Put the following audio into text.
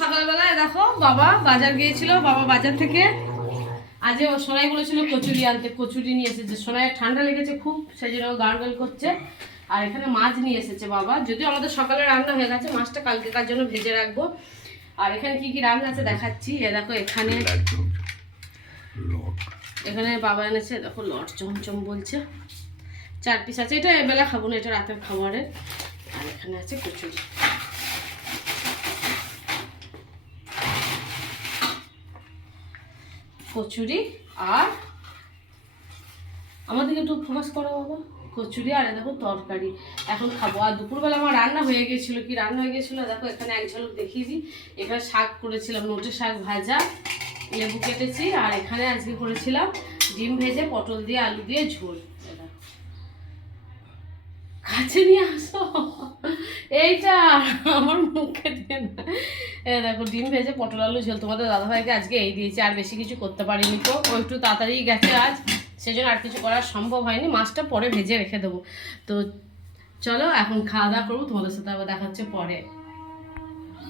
সকালবেলায় দেখো বাবা বাজার গিয়েছিল, বাবা বাজার থেকে আজকে ও সোনাই বলেছিল কচুরি আনতে, কচুরি নিয়ে এসেছে। সোনাই ঠান্ডা লেগেছে খুব, সেই জন্য গার্গল করছে। আর এখানে মাছ নিয়ে এসেছে বাবা, যদিও আমাদের সকালে রান্না হয়ে গেছে, মাছটা কালকেকার জন্য ভেজে রাখবো। আর এখানে কি কি রান্না আছে দেখাচ্ছি। এ দেখো এখানে বাবা এনেছে, দেখো লট চমচম বলছে, 4 পিস আছে। এটা এবেলা খাবো না, এটা রাতের খাবারের। আর এখানে আছে কচুরি, কচুরি আর আমাদেরকে একটু ফোকাস করো বাবা, কচুরি আর দেখো তরকারি এখন খাবো। আর দুপুরবেলা আমার রান্না হয়ে গিয়েছিল, কি রান্না হয়ে গিয়েছিলো দেখো এখানে এক ঝলক দেখিয়ে দিই। এখানে শাক করেছিলাম, নোটে শাক ভাজা, লেবু কেটেছি। আর এখানে আজকে করেছিলাম ডিম ভেজে পটল দিয়ে আলু দিয়ে ঝোল। কাছে নিয়ে আসো, এইটা আমার মুখে দিয়ে না। দেখো ডিম ভেজে পটল আলু ঝোল, তোমাদের দাদাভাইকে আজকে এই দিয়েছি, আর বেশি কিছু করতে পারিনি। তো ও একটু তাড়াতাড়ি গেছে আজ, সেজন্য আর কিছু করা সম্ভব হয়নি। মাছটা পরে ভেজে রেখে দেবো। তো চলো এখন খাওয়া দাওয়া করবো, তোমাদের সাথে আবার দেখা হচ্ছে পরে।